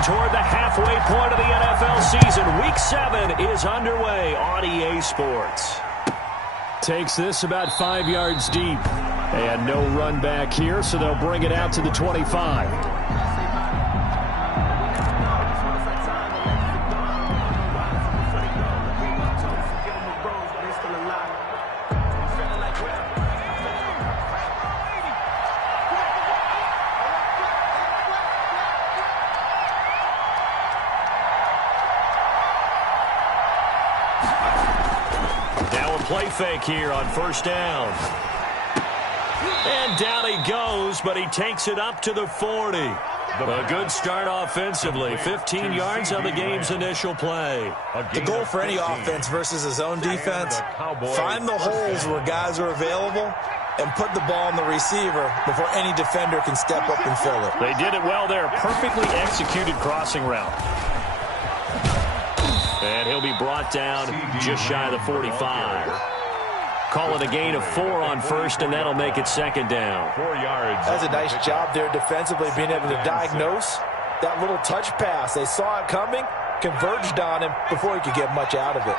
Marching toward the halfway point of the NFL season. Week 7 is underway on EA Sports. Takes this about 5 yards deep. And no run back here, so they'll bring it out to the 25. Play fake here on first down. And down he goes, but he takes it up to the 40. A good start offensively. 15 yards on the game's initial play. The goal for any offense versus his own defense, find the holes where guys are available and put the ball on the receiver before any defender can step up and fill it. They did it well there. Perfectly executed crossing route. And he'll be brought down just shy of the 45. Call it a gain of 4 on first, and that'll make it second down. 4 yards. That's a nice job there defensively, being able to diagnose that little touch pass. They saw it coming, converged on him before he could get much out of it.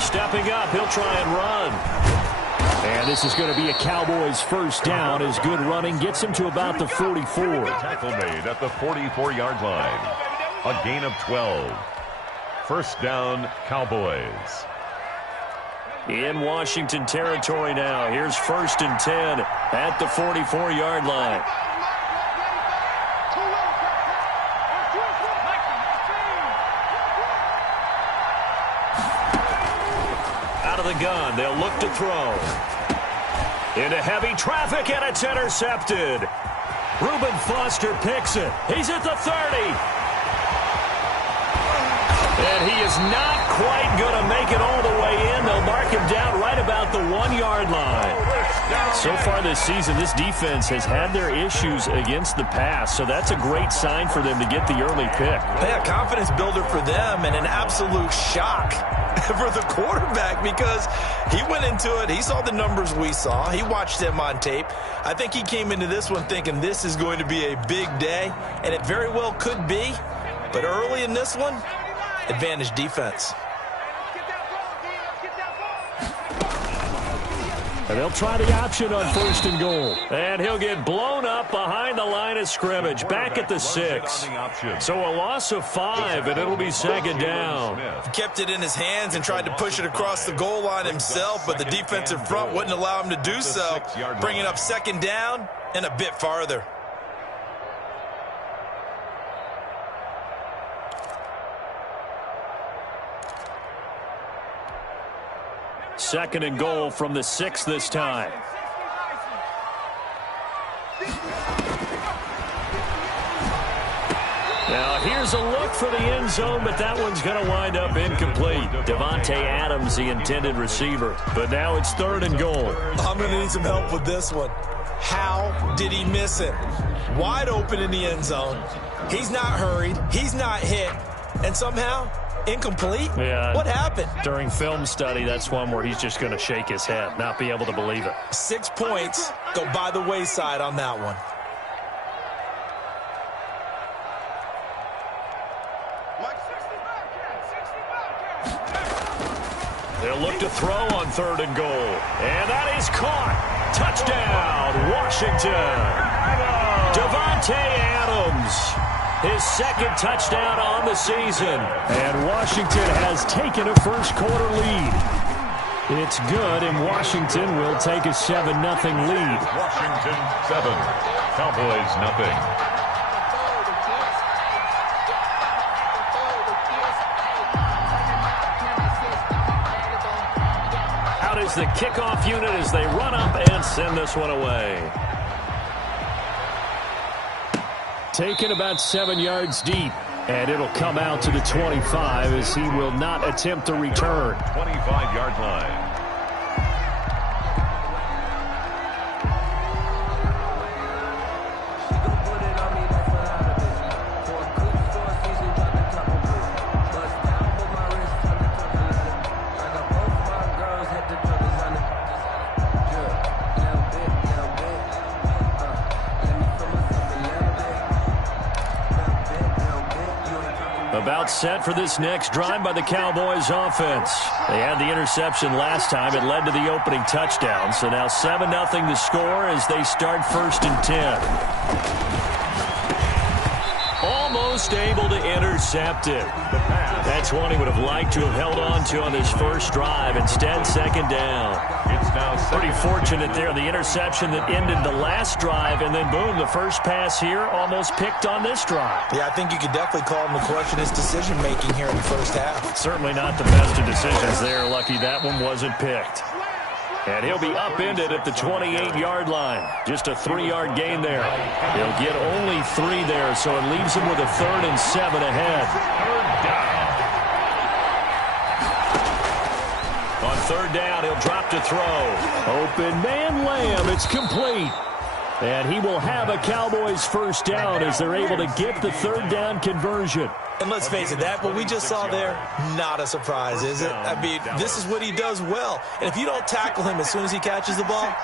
Stepping up, he'll try and run. And this is going to be a Cowboys first down as good running gets him to about the 44. Tackle made at the 44-yard line. A gain of 12. First down, Cowboys. In Washington territory now. Here's first and 10 at the 44-yard line. Out of the gun, they'll look to throw. Into heavy traffic, and it's intercepted. Reuben Foster picks it. He's at the 30. And he is not quite going to make it all the way in. They'll mark him down right about the 1-yard line. So far this season, this defense has had their issues against the pass, so that's a great sign for them to get the early pick. Yeah, confidence builder for them and an absolute shock for the quarterback because he went into it. He saw the numbers we saw. He watched them on tape. I think he came into this one thinking this is going to be a big day, and it very well could be. But early in this one, advantage defense. And they'll try the option on first and goal. And he'll get blown up behind the line of scrimmage, back at the 6. So a loss of 5, and it'll be second down. He kept it in his hands and tried to push it across the goal line himself, but the defensive front wouldn't allow him to do so, bringing up second down and a bit farther. Second and goal from the 6 this time. Now here's a look for the end zone, but that one's going to wind up incomplete. Davante Adams, the intended receiver. But now it's third and goal. I'm going to need some help with this one. How did he miss it? Wide open in the end zone. He's not hurried. He's not hit. And somehow, incomplete? Yeah. What happened? During film study, that's one where he's just going to shake his head, not be able to believe it. 6 points go by the wayside on that one. They'll look to throw on third and goal. And that is caught. Touchdown, Washington. Davante Adams. His second touchdown on the season. And Washington has taken a first quarter lead. It's good, and Washington will take a 7-0 lead. Washington 7, Cowboys 0. Out is the kickoff unit as they run up and send this one away. Taken about 7 yards deep, and it'll come out to the 25 as he will not attempt to return. 25-yard line. About set for this next drive by the Cowboys offense. They had the interception last time. It led to the opening touchdown. So now 7-0 the score as they start 1st and 10. Almost able to intercept it. That's one he would have liked to have held on to on his first drive. Instead, 2nd down. Pretty fortunate there. The interception that ended the last drive, and then boom, the first pass here almost picked on this drive. Yeah, I think you could definitely call him to question his decision-making here in the first half. Certainly not the best of decisions there. Lucky that one wasn't picked. And he'll be upended at the 28-yard line. Just a 3-yard gain there. He'll get only 3 there, so it leaves him with a 3rd and 7 ahead. 3rd down. On 3rd down, he'll drop to throw. Open man Lamb. It's complete. And he will have a Cowboys 1st down as they're able to get the 3rd down conversion. And let's face it, that what we just saw there, not a surprise, is it? I mean, this is what he does well. And if you don't tackle him as soon as he catches the ball,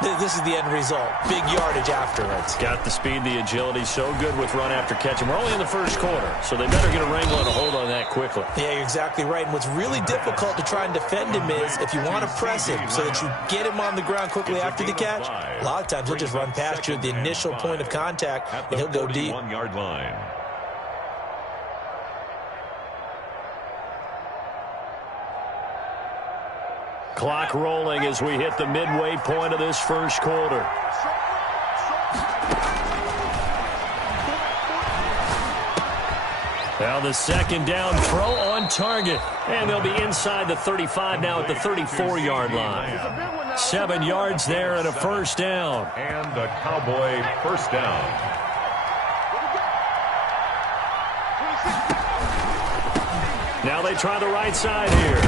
this is the end result. Big yardage afterwards. Got the speed, the agility, so good with run after catch. And we're only in the 1st quarter, so they better get a wrangle and a hold on that quickly. Yeah, you're exactly right. And what's really difficult to try and defend him is if you want to press him so that you get him on the ground quickly after the catch, a lot of times he'll just run past you at the initial point of contact, and he'll go deep. 1-yard line. Clock rolling as we hit the midway point of this 1st quarter. Now the 2nd down throw on target. And they'll be inside the 35 now at the 34-yard line. 7 yards there and a 1st down. And a Cowboy 1st down. Now they try the right side here.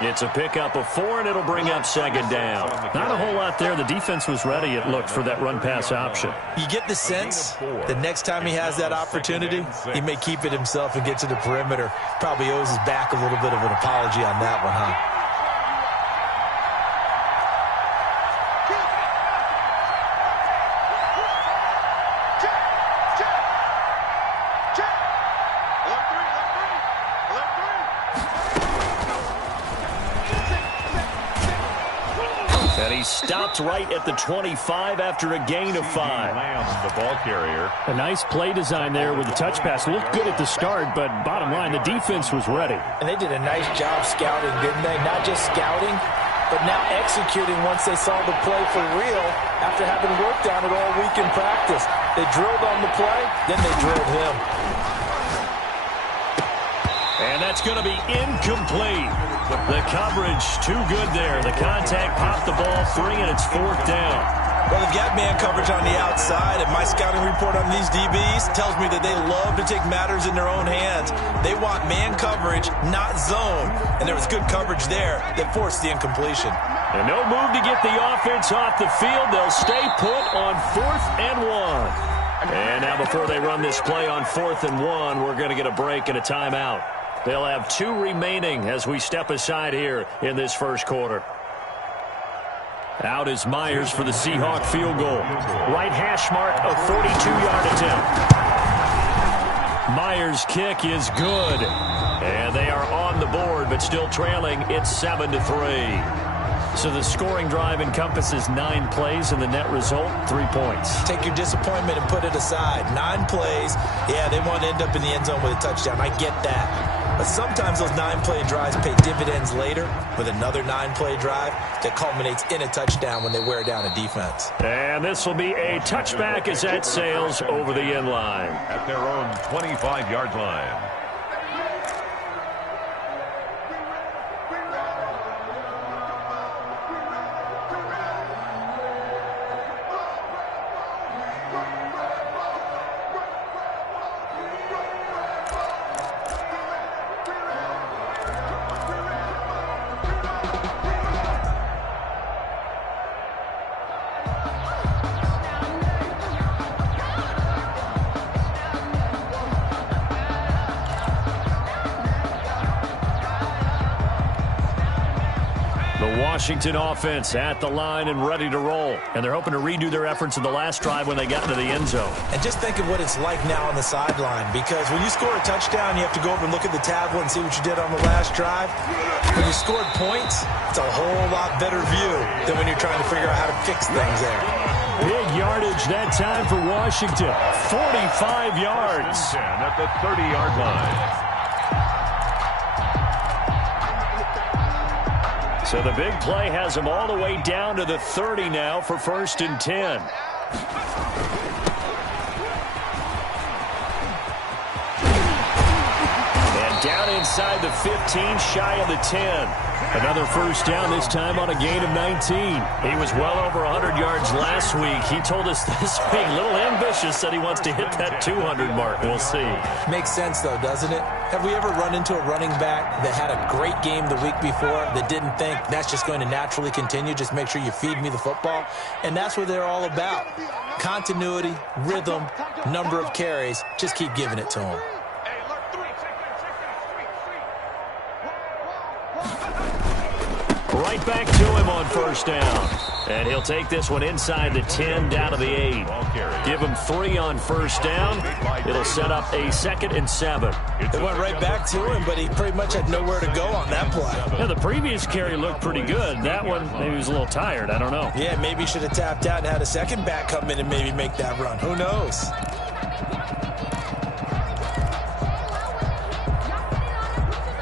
It's a pickup of 4, and it'll bring up 2nd down. Not a whole lot there. The defense was ready, it looked, for that run-pass option. You get the sense that next time he has that opportunity, he may keep it himself and get to the perimeter. Probably owes his back a little bit of an apology on that one, huh? Stopped right at the 25 after a gain of 5. Lamb, the ball carrier. A nice play design there with the touch pass. Looked good at the start, but bottom line, the defense was ready. And they did a nice job scouting, didn't they? Not just scouting, but now executing once they saw the play for real after having worked on it all week in practice. They drilled on the play, then they drilled him. And that's going to be incomplete. The coverage too good there. The contact popped the ball free, and it's 4th down. Well, they've got man coverage on the outside, and my scouting report on these DBs tells me that they love to take matters in their own hands. They want man coverage, not zone. And there was good coverage there that forced the incompletion. And no move to get the offense off the field. They'll stay put on 4th and 1. And now before they run this play on 4th and 1, we're going to get a break and a timeout. They'll have 2 remaining as we step aside here in this 1st quarter. Out is Myers for the Seahawk field goal. Right hash mark, a 42-yard attempt. Myers' kick is good. And they are on the board, but still trailing. It's 7-3. So the scoring drive encompasses 9 plays, and the net result, 3 points. Take your disappointment and put it aside. 9 plays. Yeah, they want to end up in the end zone with a touchdown. I get that. But sometimes those 9-play drives pay dividends later with another 9-play drive that culminates in a touchdown when they wear down a defense. And this will be a touchback as that sails over the end line. At their own 25-yard line. Washington offense at the line and ready to roll. And they're hoping to redo their efforts in the last drive when they got into the end zone. And just think of what it's like now on the sideline, because when you score a touchdown, you have to go over and look at the tablet and see what you did on the last drive. When you scored points, it's a whole lot better view than when you're trying to figure out how to fix things there. Big yardage that time for Washington. 45 yards. At the 30-yard line. So the big play has them all the way down to the 30 now for 1st and 10. And down inside the 15, shy of the 10. Another first down, this time on a gain of 19. He was well over 100 yards last week. He told us this week, a little ambitious, said he wants to hit that 200 mark. We'll see. Makes sense, though, doesn't it? Have we ever run into a running back that had a great game the week before that didn't think that's just going to naturally continue? Just make sure you feed me the football. And that's what they're all about. Continuity, rhythm, number of carries. Just keep giving it to them. Right back to him on first down. And he'll take this one inside the 10, down to the 8. Give him 3 on first down. It'll set up a 2nd and 7. It went right back to him, but he pretty much had nowhere to go on that play. Yeah, the previous carry looked pretty good. That one, maybe he was a little tired. I don't know. Yeah, maybe he should have tapped out and had a second back come in and maybe make that run. Who knows?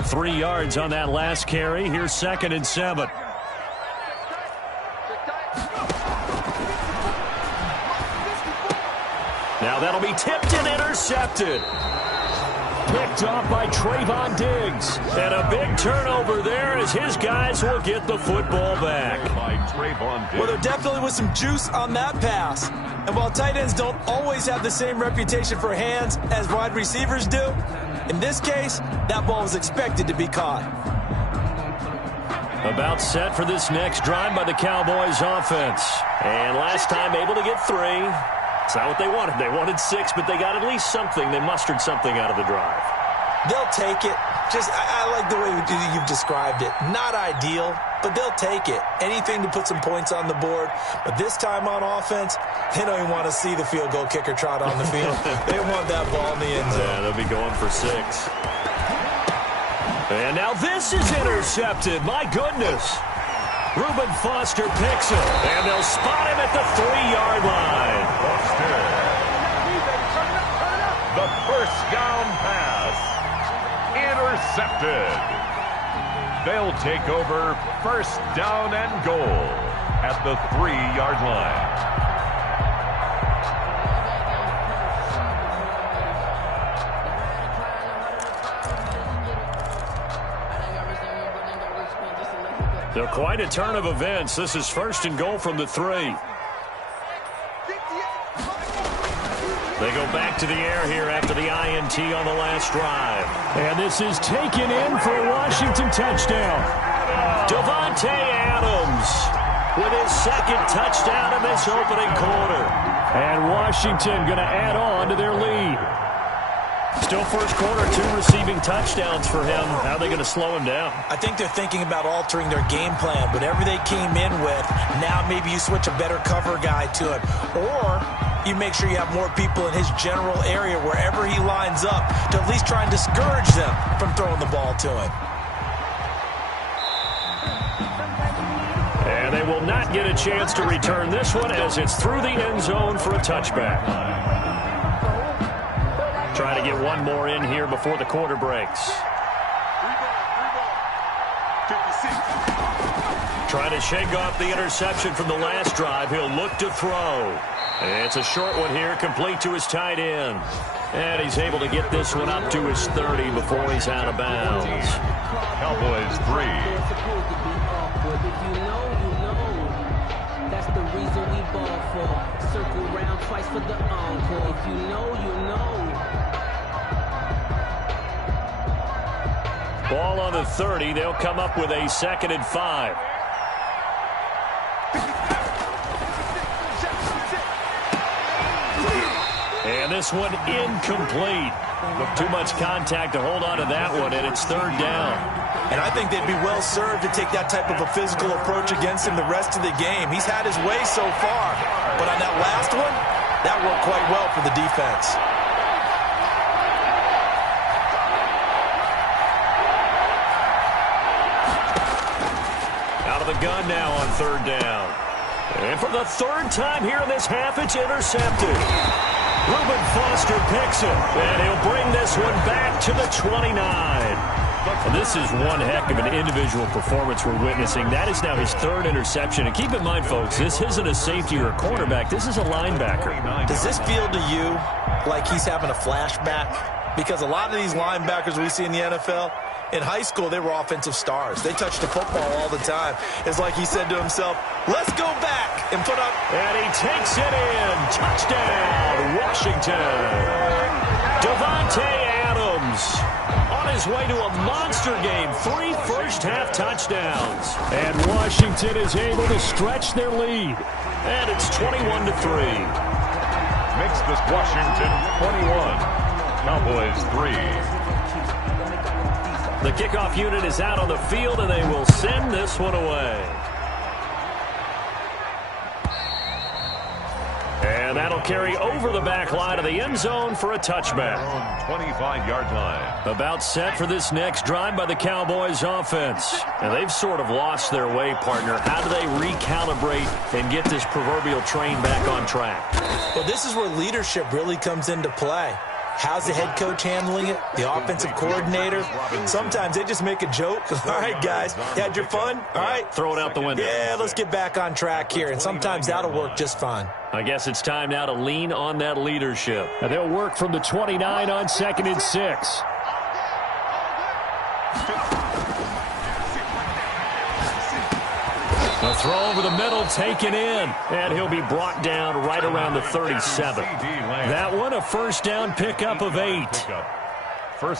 Three yards on that last carry. Here's 2nd and 7. Now that'll be tipped and intercepted. Picked off by Trayvon Diggs. And a big turnover there as his guys will get the football back. Well, there definitely was some juice on that pass. And while tight ends don't always have the same reputation for hands as wide receivers do, in this case, that ball was expected to be caught. About set for this next drive by the Cowboys offense. And last time able to get 3. It's not what they wanted. They wanted 6, but they got at least something. They mustered something out of the drive. They'll take it. I like the way you've described it. Not ideal, but they'll take it. Anything to put some points on the board. But this time on offense, they don't even want to see the field goal kicker trot on the field. They want that ball in the end zone. Yeah, they'll be going for 6. And now this is intercepted. My goodness. Reuben Foster picks him, and they'll spot him at the 3-yard line. Foster. The first down pass. Intercepted. They'll take over 1st down and goal at the 3-yard line. They're quite a turn of events. This is 1st and goal from the 3. They go back to the air here after the INT on the last drive. And this is taken in for a Washington touchdown. Davante Adams with his 2nd touchdown in this opening quarter. And Washington going to add on to their lead. Still first quarter, 2 receiving touchdowns for him. How are they going to slow him down? I think they're thinking about altering their game plan. Whatever they came in with, now maybe you switch a better cover guy to it. Or you make sure you have more people in his general area wherever he lines up to at least try and discourage them from throwing the ball to him. And they will not get a chance to return this one as it's through the end zone for a touchback. Trying to get one more in here before the quarter breaks. Trying to shake off the interception from the last drive. He'll look to throw. It's a short one here, complete to his tight end. And he's able to get this one up to his 30 before he's out of bounds. Cowboys 3. That's the reason we ball for. Circle round twice for the encore. If you know, you know. Ball on the 30. They'll come up with a 2nd and 5. And this one incomplete. Too much contact to hold on to that one, and it's third down. And I think they'd be well served to take that type of a physical approach against him the rest of the game. He's had his way so far, but on that last one, that worked quite well for the defense. Out of the gun now on third down. And for the third time here in this half, it's intercepted. Reuben Foster picks it, and he'll bring this one back to the 29. And this is one heck of an individual performance we're witnessing. That is now his third interception. And keep in mind, folks, this isn't a safety or a cornerback. This is a linebacker. Does this feel to you like he's having a flashback? Because a lot of these linebackers we see in the NFL, in high school, they were offensive stars. They touched the football all the time. It's like he said to himself, let's go back and put up. And he takes it in. Touchdown, Washington. Davante Adams on his way to a monster game. 3 first-half touchdowns. And Washington is able to stretch their lead. And it's 21-3. Makes this Washington 21. Cowboys 3. The kickoff unit is out on the field, and they will send this one away. And that'll carry over the back line of the end zone for a touchback. 25-yard line. About set for this next drive by the Cowboys offense. And they've sort of lost their way, partner. How do they recalibrate and get this proverbial train back on track? Well, this is where leadership really comes into play. How's the head coach handling it? The offensive coordinator? Sometimes they just make a joke. All right, guys, you had your fun? All right. Throw it out the window. Yeah, let's get back on track here. And sometimes that'll work just fine. I guess it's time now to lean on that leadership. And they'll work from the 29 on 2nd and 6. A throw over the middle taken in, and he'll be brought down right around the 37. That one a first down pickup of 8.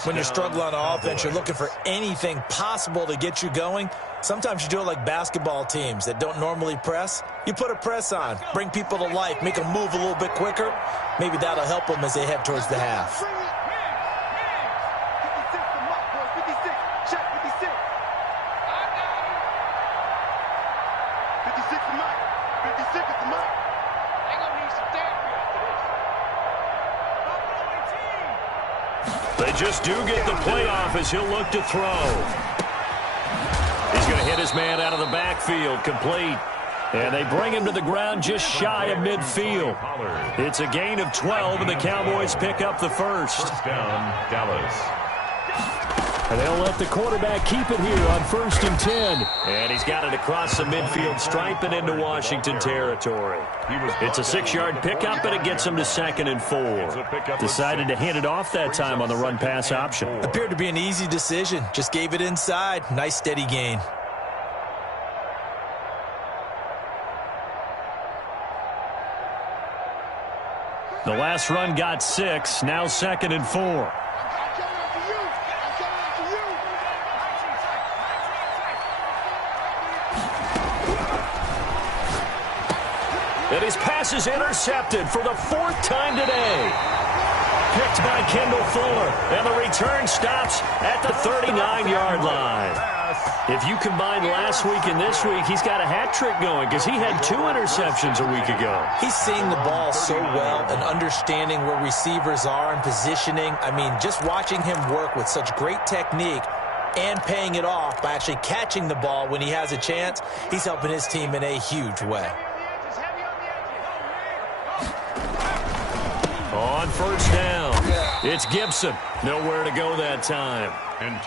When you're struggling on offense, you're looking for anything possible to get you going. Sometimes you do it like basketball teams that don't normally press. You put a press on, bring people to life, make them move a little bit quicker. Maybe that'll help them as they head towards the half. They just do get the playoff as he'll look to throw. He's going to hit his man out of the backfield, complete. And they bring him to the ground just shy of midfield. It's a gain of 12, and the Cowboys pick up the first. First down, Dallas. And they'll let the quarterback keep it here on 1st and 10. And he's got it across the midfield stripe and into Washington territory. It's a 6-yard pickup, and it gets him to 2nd and 4. Decided to hand it off that time on the run-pass option. Appeared to be an easy decision. Just gave it inside. Nice, steady gain. The last run got 6. Now 2nd and 4. And his pass is intercepted for the 4th time today. Picked by Kendall Fuller. And the return stops at the 39-yard line. If you combine last week and this week, he's got a hat trick going because he had 2 interceptions a week ago. He's seeing the ball so well and understanding where receivers are and positioning. I mean, just watching him work with such great technique and paying it off by actually catching the ball when he has a chance, he's helping his team in a huge way. On first down, it's Gibson. Nowhere to go that time.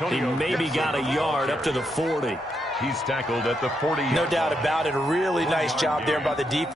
He maybe got a yard up to the 40. He's tackled at the 40. No doubt about it. A really nice job there by the defense.